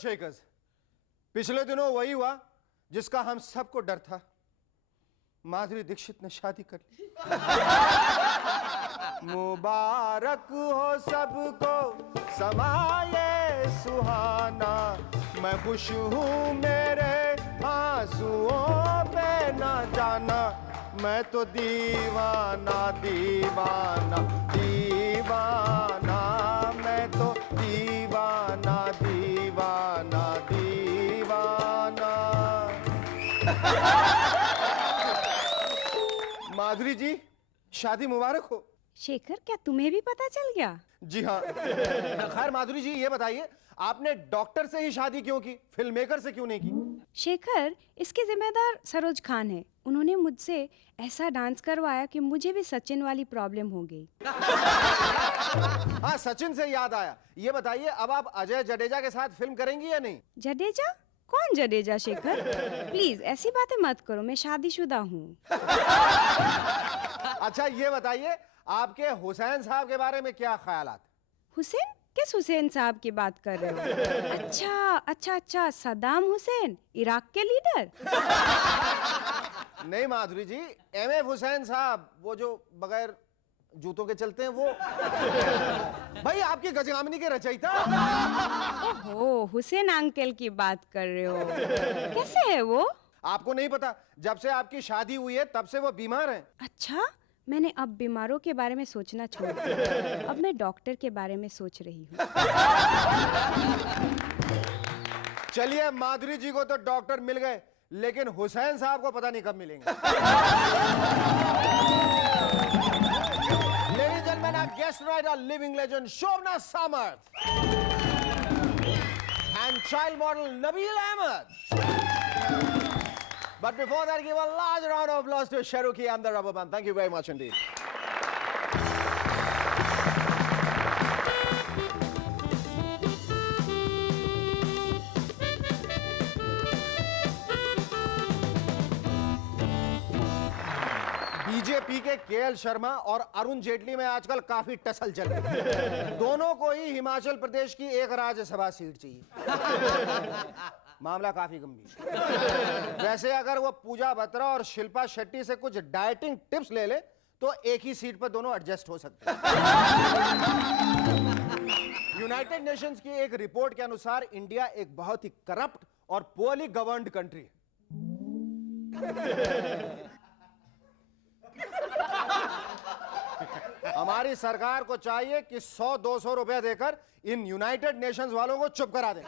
शेखर्स, पिछले दिनों वही हुआ जिसका हम सबको डर था। माधुरी दीक्षित ने शादी कर ली। मुबारक हो सबको समाये सुहाना, मैं खुश हूँ मेरे आंसुओं पे ना जाना, मैं तो दीवाना दीवाना दीवाना, मैं तो दीवाना दीवाना दीवाना। माधुरी जी, शादी मुबारक हो। शेखर, क्या तुम्हें भी पता चल गया? जी हाँ। खैर माधुरी जी, ये बताइए आपने डॉक्टर से ही शादी क्यों की, फिल्म मेकर से क्यों नहीं की? शेखर, इसके जिम्मेदार सरोज खान है। उन्होंने मुझसे ऐसा डांस करवाया कि मुझे भी सचिन वाली प्रॉब्लम हो गई। हाँ, सचिन से याद आया, ये बताइए अब आप अजय जडेजा के साथ फिल्म करेंगी या नहीं? जडेजा? कौन जडेजा शेखर? प्लीज ऐसी बातें मत करो, मैं शादीशुदा हूँ। अच्छा ये बताइए आपके हुसैन साहब के बारे में क्या ख्यालात? हुसैन? किस हुसैन साहब की बात कर रहे हो? अच्छा अच्छा अच्छा, सद्दाम हुसैन, इराक के लीडर? नहीं माधुरी जी, एमएफ हुसैन साहब, वो जो बगैर जूतों के चलते हैं वो। भाई आपकी गजगामिनी के रचयिता। ओहो, हुसैन अंकल की बात कर रहे हो। कैसे है वो? आपको नहीं पता, जब से आपकी शादी हुई है तब से वो बीमार हैं। अच्छा, मैंने अब बीमारों के बारे में सोचना छोड़ दिया। अब मैं डॉक्टर के बारे में सोच रही हूँ। चलिए माधुरी जी को तो डॉक्टर मिल गए, लेकिन हुसैन साहब को पता नहीं कब मिलेंगे। Ladies and gentlemen, our guest writer, living legend Shobna Samarth and child model Nabil Ahmed. But before that, give a large round of applause to Shahrukhi and the Rubber Band. Thank you very much indeed. BJP के KL Sharma और अरुण जेटली में आजकल काफी tussle चल रही है। दोनों को ही हिमाचल प्रदेश की एक राज्यसभा सीट चाहिए। मामला काफी गंभीर। वैसे अगर वो पूजा बत्रा और शिल्पा शेट्टी से कुछ डाइटिंग टिप्स ले ले तो एक ही सीट पर दोनों एडजस्ट हो सकते हैं। यूनाइटेड नेशंस की एक रिपोर्ट के अनुसार इंडिया एक बहुत ही करप्ट और पुअरली गवर्न्ड कंट्री है। हमारी सरकार को चाहिए कि 100-200 रुपए देकर इन यूनाइटेड नेशंस वालों को चुप करा दें।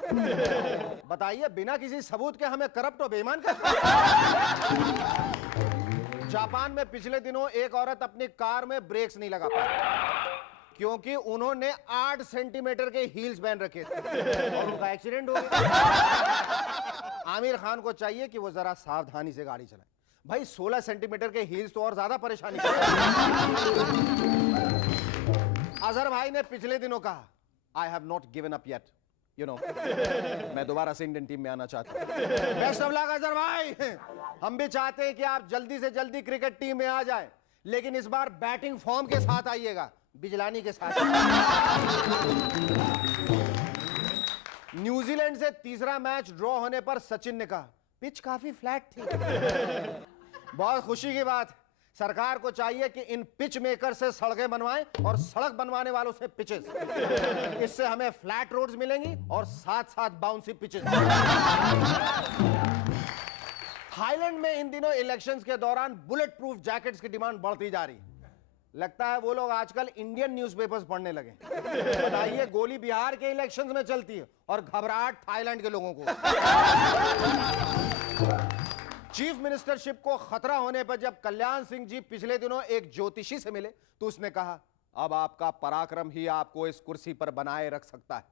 बताइए बिना किसी सबूत के हमें करप्ट और बेईमान कर। जापान में पिछले दिनों एक औरत अपनी कार में ब्रेक्स नहीं लगा पाई क्योंकि उन्होंने 8 सेंटीमीटर के हील्स पहन रखे थे और उनका एक्सीडेंट हो गया। आमिर खान को चाहिए कि वो जरा सावधानी से गाड़ी चलाए। भाई 16 सेंटीमीटर के हील्स तो और ज्यादा परेशानी। अजहर भाई ने पिछले दिनों कहा, I have not given up yet, you know, मैं दोबारा से इंडियन टीम में आना चाहता हूं। बेस्ट ऑफ लक अजहर भाई। हम भी चाहते हैं कि आप जल्दी से जल्दी क्रिकेट टीम में आ जाएं, लेकिन इस बार बैटिंग फॉर्म के साथ आइएगा, बिजलानी के साथ। न्यूजीलैंड से तीसरा मैच ड्रॉ होने पर सचिन ने कहा, पिच काफी फ्लैट थी। बहुत खुशी की बात, सरकार को चाहिए कि इन पिच मेकर से सड़कें बनवाएं और सड़क बनवाने वालों से पिचेस। इससे हमें फ्लैट रोड्स मिलेंगी और साथ साथ बाउंसी पिचेस। थाईलैंड में इन दिनों इलेक्शंस के दौरान बुलेट प्रूफ जैकेट्स की डिमांड बढ़ती जा रही। लगता है वो लोग आजकल इंडियन न्यूज़पेपर्स पढ़ने लगे। बताइए, गोली बिहार के इलेक्शंस में चलती है और घबराहट थाईलैंड के लोगों को। चीफ मिनिस्टरशिप को खतरा होने पर जब कल्याण सिंह जी पिछले दिनों एक ज्योतिषी से मिले तो उसने कहा, अब आपका पराक्रम ही आपको इस कुर्सी पर बनाए रख सकता है।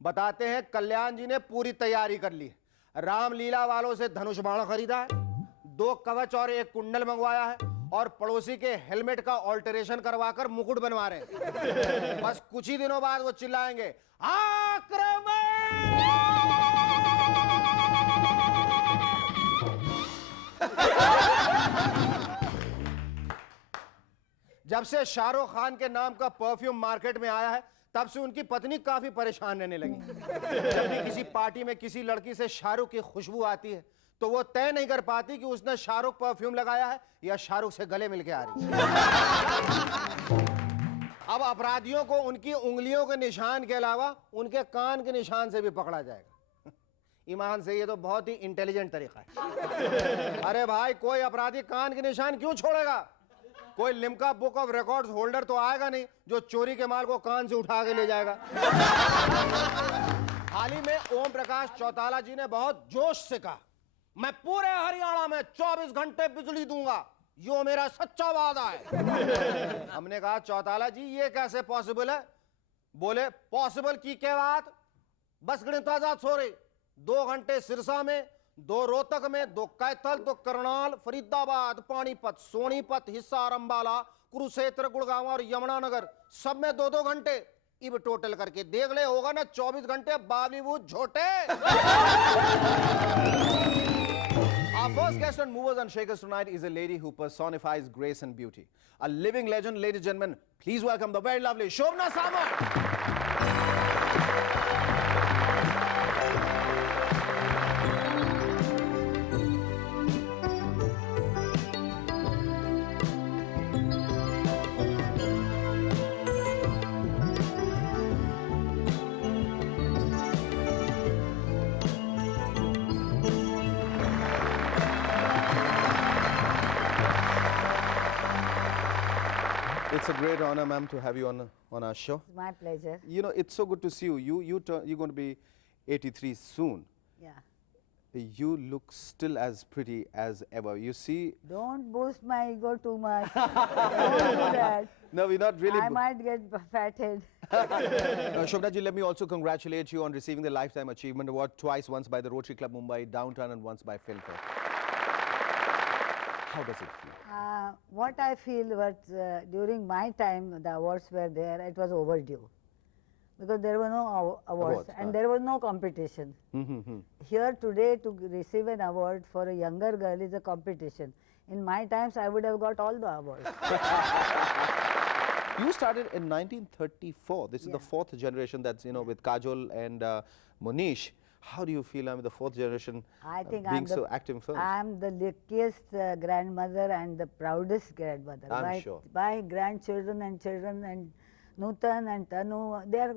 बताते हैं कल्याण जी ने पूरी तैयारी कर ली। रामलीला वालों से धनुष बाण खरीदा है, 2 कवच और 1 कुंडल मंगवाया है और पड़ोसी के हेलमेट का ऑल्टरेशन करवाकर मुकुट बनवा रहे हैं। बस कुछ ही दिनों बाद वो चिल्लाएंगे, आक्रमण! जब से शाहरुख खान के नाम का परफ्यूम मार्केट में आया है, तब से उनकी पत्नी काफी परेशान रहने लगी। जब भी किसी पार्टी में किसी लड़की से शाहरुख की खुशबू आती है तो वो तय नहीं कर पाती कि उसने शाहरुख परफ्यूम लगाया है या शाहरुख से गले मिलके आ रही है। अब अपराधियों को उनकी उंगलियों के निशान के अलावा उनके कान के निशान से भी पकड़ा जाएगा। ईमान से ये तो बहुत ही इंटेलिजेंट तरीका है। अरे भाई, कोई अपराधी कान के निशान क्यों छोड़ेगा? कोई Limca book of records holder तो आएगा नहीं जो चोरी के माल को कान से उठा के ले जाएगा। हाल ही में ओम प्रकाश चौटाला जी ने बहुत जोश से कहा, मैं पूरे हरियाणा में 24 घंटे बिजली दूंगा, यो मेरा सच्चा वादा है। हमने कहा, चौटाला जी ये कैसे पॉसिबल है? बोले, पॉसिबल की क्या बात, बस गणित आजाद सो रही 2 घंटे सिरसा में, 2 रोहतक में, 2 कैथल, 2 करनाल, फरीदाबाद, पानीपत, सोनीपत, हिसार, अंबाला, कुरुक्षेत्र, गुड़गांव और यमुनानगर, सब में 2-2 घंटे। इब टोटल करके देख ले, होगा ना 24 घंटे Bollywood झोटे। Our first guest on Movers and Shakers tonight is a lady who personifies grace and beauty. A living legend, ladies and gentlemen. Please welcome the very lovely Shobna Samant. It's a great honor, ma'am, to have you on our show. It's my pleasure. You know, it's so good to see you. You're going to be 83 soon. Yeah. You look still as pretty as ever. You see, Don't boost my ego too much. Don't do that. no, we're not really. I might get fathead. Shobna ji, let me also congratulate you on receiving the Lifetime Achievement Award twice, once by the Rotary Club Mumbai Downtown and once by Filmfare. How does it feel? What I feel was during my time the awards were there, it was overdue. Because there were no awards and there was no competition. Here today to receive an award for a younger girl is a competition. In my times I would have got all the awards. You started in 1934. This is the 4th generation that's, you know, with Kajol and Monish. How do you feel? I mean, the 4th generation I think being so active in films. I'm the luckiest grandmother and the proudest grandmother. I'm sure. My grandchildren and children and Nutan and Tanu, they are,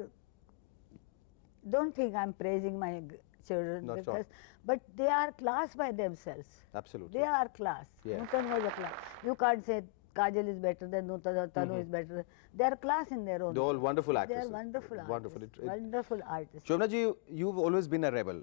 don't think I'm praising my children, Not at because, all. but they are class by themselves. Absolutely. They are class. Yeah. Nutan was a class. You can't say Kajal is better than Nutan or Tanu is better. They are class in their own. They're all wonderful They actresses. are wonderful Wonderful. artists. Wonderful artists. Shobna ji, you've always been a rebel,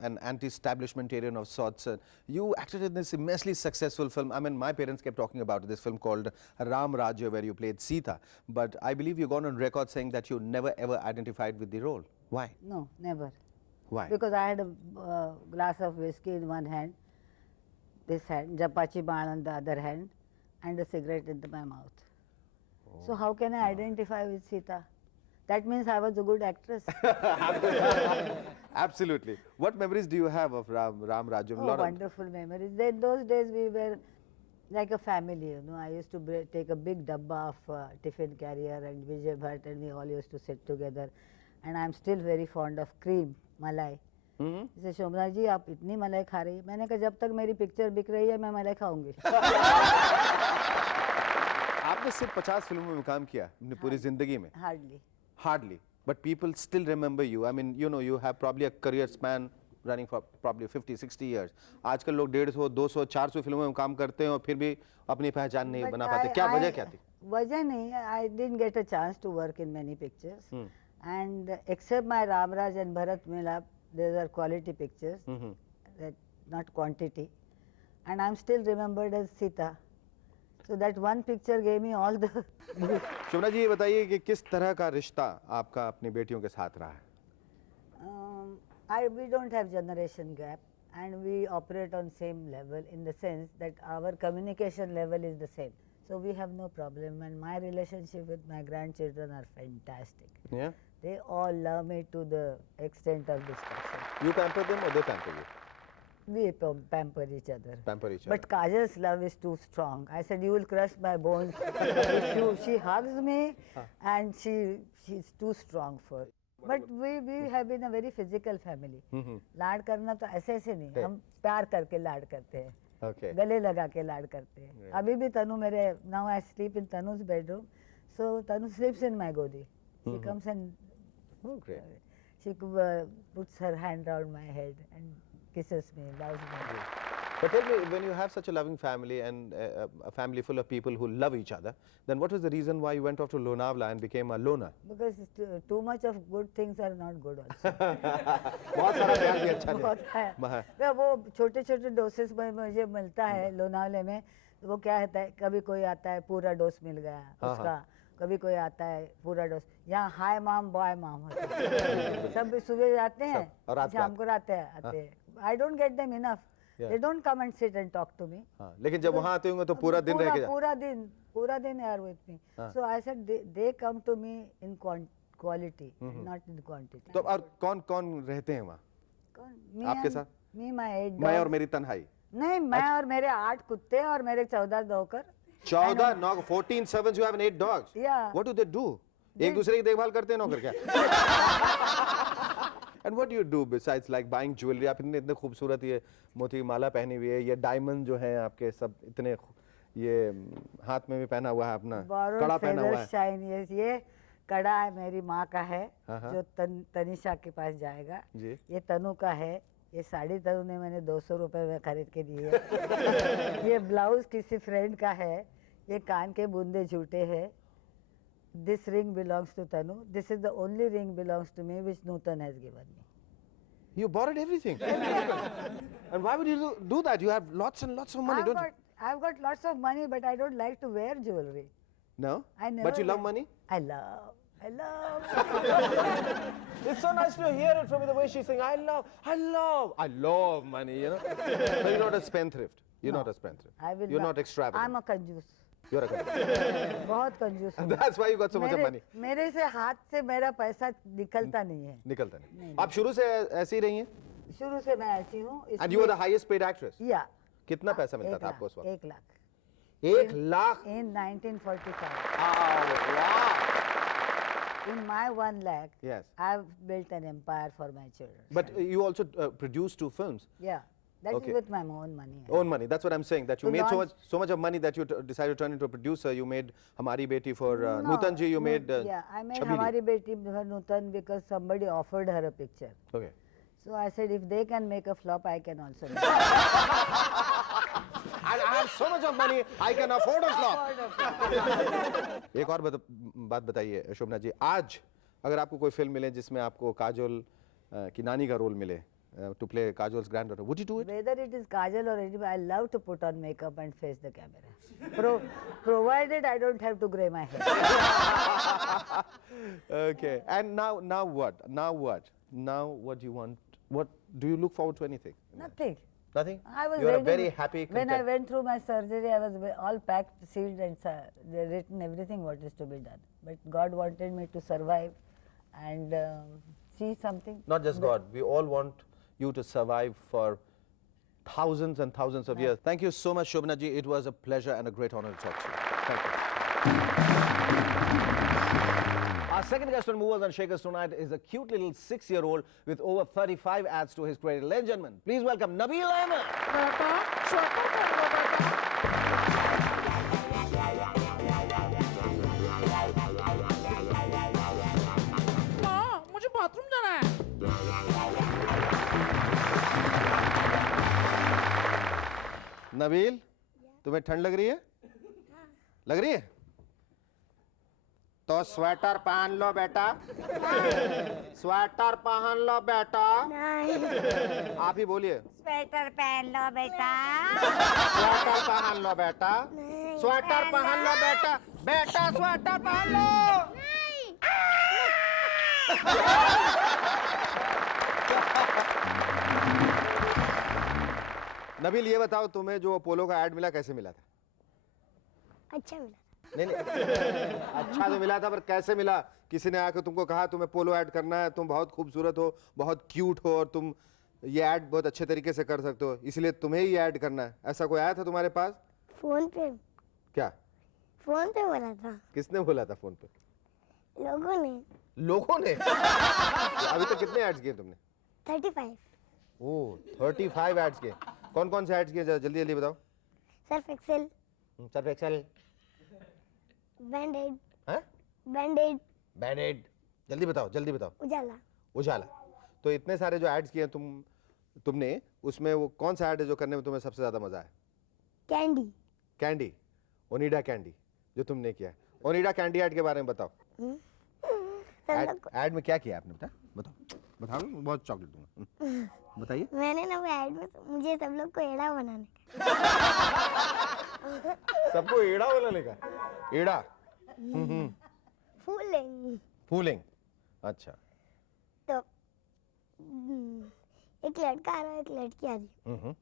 an anti-establishmentarian of sorts. You acted in this immensely successful film. I mean, my parents kept talking about this film called Ram Rajya, where you played Sita. But I believe you've gone on record saying that you never ever identified with the role. Why? No, never. Why? Because I had a glass of whiskey in one hand, this hand, Japachi Baan on the other hand, and a cigarette in my mouth. So how can I identify with Sita? That means I was a good actress. Absolutely. What memories do you have of Ram Rajya? Oh, wonderful memories. In those days we were like a family, you know. I used to take a big dabba of tiffin carrier and Vijay Bhatt, and we all used to sit together. And I'm still very fond of cream, malai. जैसे शोभना जी आप इतनी मलाई खा रही है, मैंने कहा जब तक मेरी पिक्चर बिक रही है मैं मलाई खाऊंगी. आपने सिर्फ 50 फिल्मों में काम किया अपनी पूरी जिंदगी में. Hardly. Hardly. But people still remember you. I mean, you know, you have probably a career span running for probably 50-60 years. आजकल लोग 150, 200, 400 फिल्मों में काम करते हैं और फिर भी अपनी पहचान नहीं बना पाते. क्या वजह क्या थी? वजह नहीं, I didn't get a chance to work in many pictures. And except my Ramraj and Bharat Milap, these are quality pictures, that not quantity. And I'm still remembered as Sita. So that one picture gave me all the. शोभना जी ये बताइए कि किस तरह का रिश्ता आपका अपनी बेटियों के साथ रहा है? We don't have generation gap, and we operate on same level in the sense that our communication level is the same. So we have no problem, and my relationship with my grandchildren are fantastic. Yeah. They all love me to the extent of destruction. You pamper them or they pamper you? we pamper each other. Pamper each But Kajal's love is too strong. I said, you will crush my bones. If she hugs me, and she's too strong for. But we have been a very physical family. लाड करना तो ऐसे ऐसे नहीं, हम प्यार करके लाड करते हैं. Okay. गले लगा के लाड करते हैं. अभी भी तनु मेरे, now I sleep in Tanu's bedroom, so Tanu sleeps in my godi. She comes and Oh, great. she puts her hand around my head and kisses me, loves me. But tell me, when you have such a loving family and a family full of people who love each other, then what was the reason why you went off to Lonavala and became a loner? Because too much of good things are not good also. बहुत सारा प्यार भी अच्छा बहुत नहीं. है. वो छोटे छोटे डोसेस में मुझे मिलता है लोनावले में. वो क्या होता है, कभी कोई आता है पूरा डोज मिल गया उसका, कभी कोई आता है पूरा डोज. यहाँ हाय माम बॉय माम होता है. सब सुबह जाते हैं और रात को शाम को आते हैं. I don't get them enough. They don't come and sit and talk to me. लेकिन जब वहाँ आते होंगे तो पूरा दिन रह के पूरा दिन are with me. So I said they come to me in quality, not in quantity. तो और कौन कौन रहते हैं वहाँ आपके साथ? Me, my 8 dogs. मैं और मेरी तन्हाई. नहीं, मैं और मेरे 8 कुत्ते और मेरे 14 नौकर. 14 नौकर, 14 servants, you have 8 dogs. Yeah. What do they do? एक दूसरे की देखभाल करते हैं नौकर क्या? And what do you do besides like buying jewelry? आप इतने खूबसूरत ये मोती की माला पहनी हुई है, ये डायमंड जो हैं आपके सब इतने, ये हाथ में भी पहना हुआ है अपना, कड़ा पहना हुआ है. शाइन, ये कड़ा है मेरी माँ का है जो तनिषा के पास जाएगा. ये तनु का है. ये साड़ी तनु ने मैंने 200 रुपए में खरीद के दी है. ये ब्लाउज किसी फ्रेंड का है. ये कान के बूंदे झूठे हैं. This ring belongs to Tanu. This is the only ring belongs to me which Nutan has given me. You borrowed everything. And why would you do that? You have lots and lots of money, don't you? I've got lots of money, but I don't like to wear jewelry. No? I never. But you love money? I love. It's so nice to hear it from you, the way she's saying, I love money, you know. But you're not a spendthrift. You're not a spendthrift. You're not extravagant. I'm a कंजूस. You're a कंजूस. बहुत कंजूस हूँ. That's why you got so much of money. मेरे से हाथ से मेरा पैसा निकलता नहीं है. निकलता नहीं. आप शुरू से ऐसी रही हैं? शुरू से मैं ऐसी हूँ. And you were the highest paid actress? Yeah. कितना पैसा मिलता था आपको उस वक्त? 1 lakh. 1 lakh? In 1945. Oh, wow. In my 1 lakh, yes, I've built an empire for my children. But you also produced 2 films. Yeah, that is with my own money. Own money. That's what I'm saying. That you made so much of money that you decided to turn into a producer. You made Hamari Beti for Nutan ji. You made yeah, I made Hamari Beti for Nutan because somebody offered her a picture. Okay. So I said, if they can make a flop, I can also make And I have so much of money, I can afford a flop. एक और बात बताइए शोभना जी, आज अगर आपको कोई film मिले जिसमें आपको काजोल की नानी का रोल मिले, to play Kajol's granddaughter, would you do it? Whether it is Kajol or anybody, I love to put on makeup and face the camera. Provided I don't have to grey my hair. Okay. And now what? Now what do you want? What do you look forward to anything? Nothing. Nothing? I was you are ready. very happy. When I went through my surgery, I was all packed, sealed, and they written everything what is to be done. But God wanted me to survive and see something. Not just God. We all want you to survive for thousands and thousands of years. Thank you so much, Shobhana ji. It was a pleasure and a great honor to talk to you. Thank you. Our second guest on Movers and Shakers tonight is a cute little 6-year-old with over 35 ads to his credit. Ladies and gentlemen, please welcome Nabil Ahmed. माँ, मुझे bathroom जाना है। नबील, तुम्हें ठंड लग रही है? लग रही है? तो स्वेटर पहन लो बेटा। स्वेटर पहन लो बेटा। नहीं। आप ही बोलिए। स्वेटर पहन लो बेटा। स्वेटर पहन लो बेटा। स्वेटर पहन लो बेटा। बेटा स्वेटर पहन लो। नबील, ये बताओ तुम्हें जो अपोलो का ऐड मिला कैसे मिला था? अच्छा मिला। नहीं अच्छा तो मिला था, पर कैसे मिला? किसी ने आकर तुमको कहा तुम्हें पोलो ऐड करना है, तुम बहुत खूबसूरत हो, बहुत क्यूट हो और तुम ये ऐड बहुत अच्छे तरीके से कर सकते हो, इसलिए तुम्हें ही ऐड करना है। ऐसा कोई आया था तुम्हारे पास? फोन पे क्या? बोला था किसने बोला था फोन पे? लोगों ने। लोगों ने? अभी तक कितने एड्स किए तुमने? 35 ओह 35 एड्स किए। कौन कौन से एड्स किए, जल्दी जल्दी बताओ। सर्फ एक्सेल, सर्फ एक्सेल, बैंडेड, हैं? बैंडेड, बैंडेड, जल्दी बताओ जल्दी बताओ। उजाला। उजाला। तो इतने सारे जो एड्स किए तुमने, उसमें वो कौन सा ऐड है जो करने में तुम्हें सबसे ज्यादा मजा आया? कैंडी। कैंडी, ओनिडा कैंडी जो तुमने किया है। ओनिडा कैंडी ऐड के बारे में बताओ। सब लोग को- ऐड में क्या किया आपने? बताओ बताओ, बहुत चॉकलेट दूंगा। बताइए। मैंने ना वो ऐड में मुझे सब लोग को एड़ा बनाने सबको एड़ा बनाने का? एड़ा फूलिंग। फूलिंग, अच्छा। तो एक लड़का आ रहा है, एक लड़की आ रही है,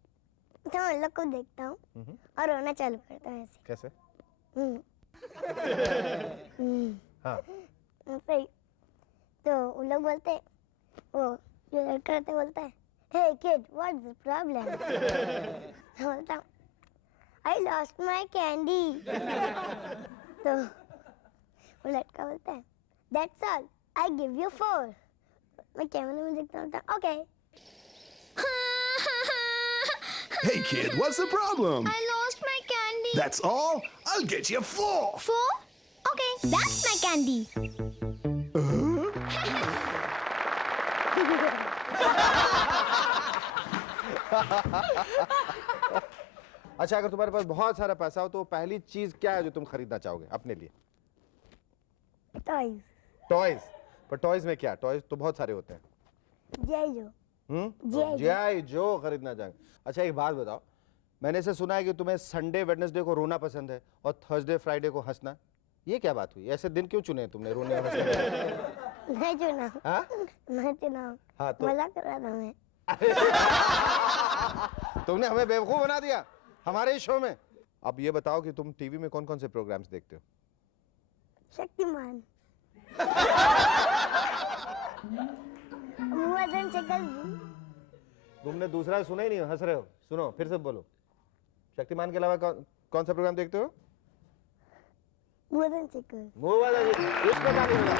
तो मैं उन लोग को देखता हूँ और रोना चालू करता हूँ ऐसे। कैसे? हाँ। सही। तो उन लोग बोलते हैं, वो जो लड़का रहता है बोलता है, हे किड व्हाट्स द प्रॉब्लम? मैं बोलता हूँ, आई लॉस्ट माय कैंडी। तो वो लड़का बोलता है, that's all, I give you 4। मैं कैमरे में देखता हूँ, okay. Hey kid, what's the problem? I lost my candy. That's all? I'll get you 4. 4? Okay, that's my candy. अच्छा, अगर तुम्हारे पास बहुत सारा पैसा हो तो पहली चीज क्या है जो तुम खरीदना चाहोगे अपने लिए? Toys. टॉयज। पर टॉयज में क्या? टॉयज तो बहुत सारे होते हैं। G.I. Joe. G.I. जीआई जो खरीदना चाहेंगे। अच्छा एक बात बताओ, मैंने ऐसे सुना है कि तुम्हें संडे वेडनेसडे को रोना पसंद है और थर्सडे फ्राइडे को हंसना। ये क्या बात हुई? ऐसे दिन क्यों चुने तुमने रोने और हंसने के? मैं चुना। हाँ? मैं चुना। हाँ, तो मजाक कर रहा था मैं। तुमने हमें बेवकूफ बना दिया हमारे शो में। अब ये बताओ कि तुम टीवी में कौन कौन से प्रोग्राम्स देखते हो? शक्तिमान। मुआदन शकल। तुमने दूसरा सुना ही नहीं, हंस रहे हो। सुनो फिर से बोलो। शक्तिमान के अलावा कौन सा प्रोग्राम देखते हो? मुआदन शकल। उसमें क्या नहीं मिला?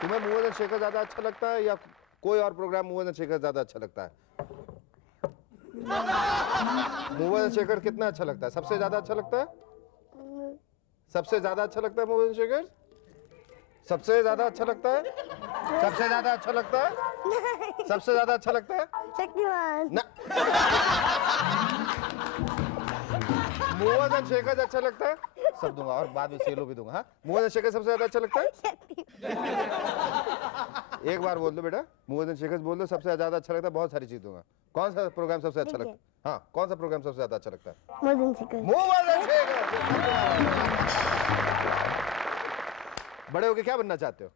तुम्हें मूवज एंड शेखर ज्यादा अच्छा लगता है या कोई और प्रोग्राम मूवज एंड शेखर ज्यादा अच्छा लगता है? मूवज एंड शेखर कितना अच्छा लगता है? सबसे ज्यादा अच्छा लगता है? सबसे ज्यादा अच्छा लगता है मूवज एंड शेखर? सबसे ज्यादा अच्छा लगता है? सबसे ज्यादा अच्छा लगता है? सबसे ज्यादा अच्छा लगता है? शक्तिमान। ना। मूवज एंड शेखर अच्छा लगता है? सब दूंगा और बाद में सेलो भी दूंगा। हाँ, मूवज एंड शेखर सबसे ज्यादा अच्छा लगता है? एक बार बोल दो बेटा, मूवज एंड शेखर बोल दो, सबसे ज्यादा अच्छा लगता है। बहुत सारी चीज दूंगा। कौन सा प्रोग्राम सबसे अच्छा लगता है? हाँ, कौन सा प्रोग्राम सबसे ज्यादा अच्छा लगता है? मुआदन शकल। Moves and Shekhar. बड़े होके क्या बनना चाहते हो?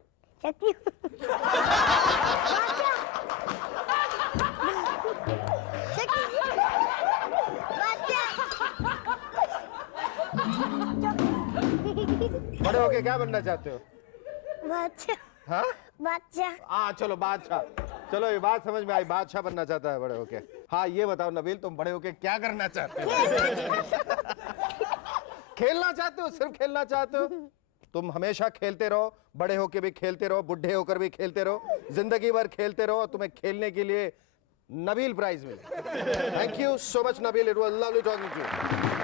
बड़े होके क्या बनना चाहते हो? बादशाह। हाँ? बादशाह। हाँ चलो बादशाह। चलो ये बात समझ में आई, बादशाह बनना चाहता है बड़े होके। हाँ ये बताओ नबील, तुम बड़े होके क्या करना चाहते हो? खेलना चाहते हो? सिर्फ खेलना चाहते हो? तुम हमेशा खेलते रहो, बड़े होके भी खेलते रहो, बुढ़े होकर भी खेलते रहो, जिंदगी भर खेलते रहो। तुम्हें खेलने के लिए नबील प्राइज मिले। Thank you so much Nabeel, it was lovely talking to you.